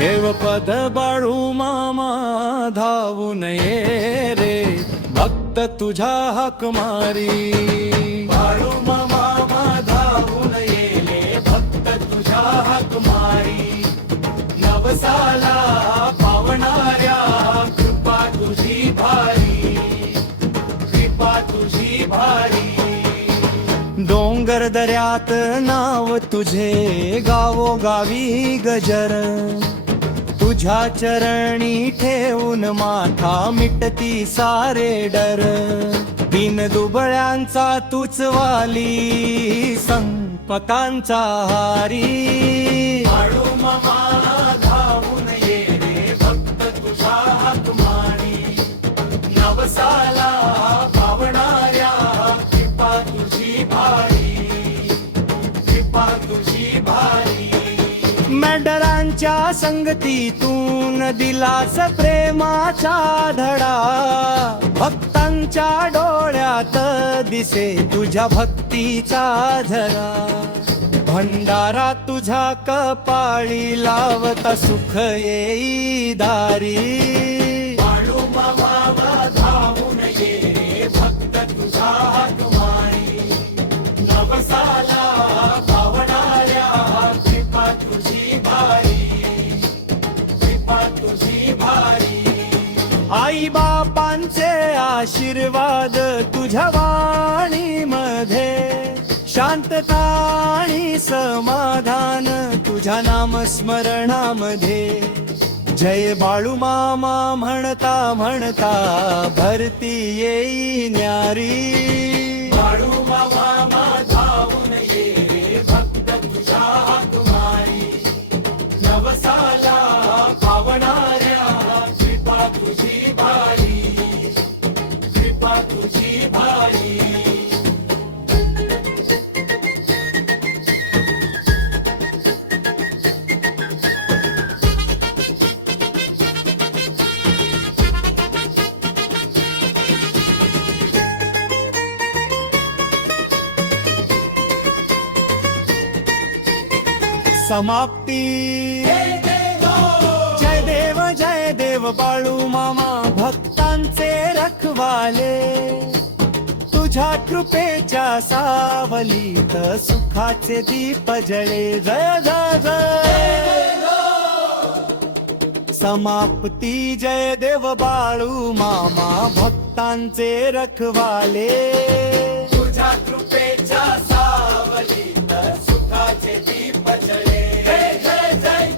ठेव पद बाळू मामा धावून ये रे भक्त तुझ्या हाक मारी बाळू मामा धावून ये रे भक्त तुझ्या हाक मारी नवसाला पावणाऱ्या कृपा तुझी भारी कृपा तुझी भारी डोंगर दऱ्यात नाव तुझे गावोगावी गजर तुझ्या चरणी ठेवून माथा मिटती सारे डर बिन दुबळ्यांचा तूच वाली संपतांचा हारी बाळू मामा धावून ये रे भक्त तुझ्या हाक मारी नवसाला पावणाऱ्या कृपा तुझी भारी कृपा तुझी भारी मेंढरांच्या संगतीतून दिलास प्रेमाचा धडा भक्तांच्या डोळ्यात दिसे तुझ्या भक्तीचा झरा भंडारा तुझ्या कपाळी लावता सुख येई दारी बाळू मामा धावून ये रे भक्त तुझ्या हाक मारी नवसाला पावणाऱ्या कृपा तुझी भारी कृपा तुझी भारी आई बापांचे आशीर्वाद तुझ्या वाणीमध्ये शांतता आणि समाधान तुझ्या नामस्मरणामध्ये जय बाळू मामा म्हणता म्हणता भरती येई न्यारी बाळू मामा धावून ये रे भक्त तुझ्या हाक मारी नवसाला पावणाऱ्या कृपा तुझी भारी कृपा तुझी भारी समाप्ती जय देव बाळू मामा भक्तांचे रखवाले तुझ्या कृपेच्या सावलीत सुखाचे दीप जळे जय जय जय समाप्ती जय देव बाळू मामा भक्तांचे रखवाले तुझ्या कृपेच्या सावलीत सुखाचे दीप जळे जय जय जय